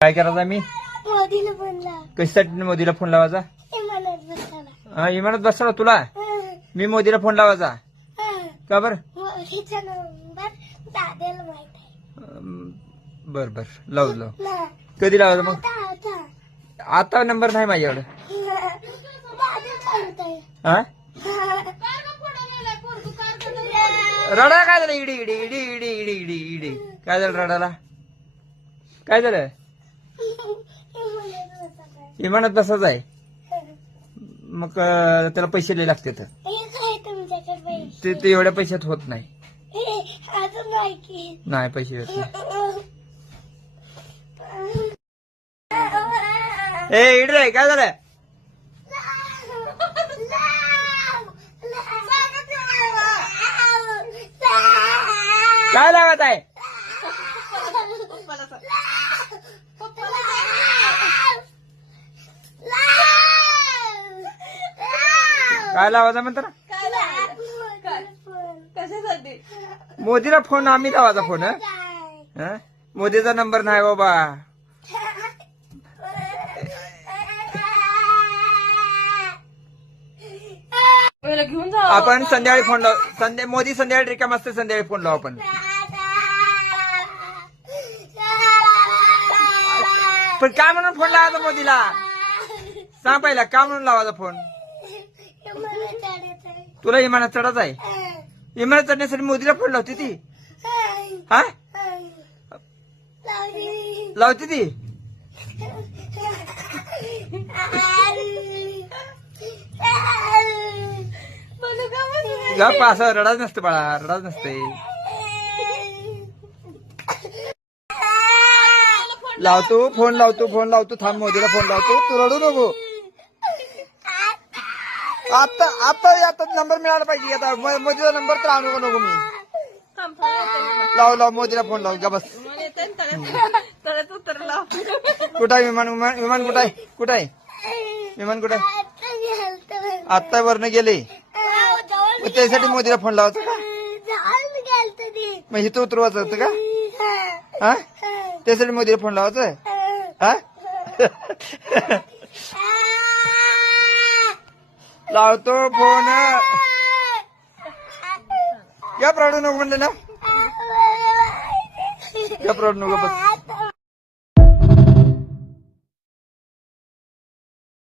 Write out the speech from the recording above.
काय करायचा मी मोदीला फोन लाव. कशासाठी मोदीला फोन लावायचा? इमानात बसायला. हा इमानात बसला तुला मी मोदीला फोन लावायचा का बर? मोदीचा नंबर दादाला माहित आहे. बर बर लाव लाव. ना. कधी लावायचा मग? आता आता नंबर नाही माझ्याकडे. दादा सांगताय. हा रडा काय झालं? इडी इडी इडी इडी इडी इडी इडी काय झालं रडाला? काय झालं? इमानात बसायचं आहे मग त्याला पैसे लय लागते तर तुमच्याकडे पैसे ते एवढ्या पैशात होत नाही. अजून नाही की नाही पैसे होत नाही. ए इडी रे काय झालं? काय लावत आहे? काय लावायचा म्हणता ना? कशासाठी? मोदीला फोन आम्ही लावायचा फोन. हं? मोदीचा नंबर नाही बाबा. घेऊन जा. आपण संध्याकाळी फोन लावू. मोदी संध्याकाळी रिकाम असते, संध्याकाळी फोन लावू आपण. पण काय म्हणून फोन लावायचा मोदीला? सांग पहिला का म्हणून लावायचा फोन? तुला इमानात चढाच आहे. इमानात चढण्यासाठी मोदीला फोन लावते ती. हा लावते ती. गप असं रडाच नसतं बाळा, रडाच नसते. लावतो फोन लावतो थांब मोदीला फोन लावतो. तू रडू नको. आता नंबर मिळाला पाहिजे. आता मोदीचा नंबर तर आणू नको मी. लाव मोदीला फोन लाव. का बस कुठं आहे विमान? विमान कुठं आहे? कुठं आहे विमान? कुठं आहे? आत्ता वरनं गेले. मग त्यासाठी मोदीला फोन लावायचा का? मग इथं उतरवायचं होतं का? हा त्यासाठी मोदीला फोन लावायचं. हा लावतो फोन. या प्रॉब्लेम नको म्हणले ना. या प्रॉब्लेम नको बस.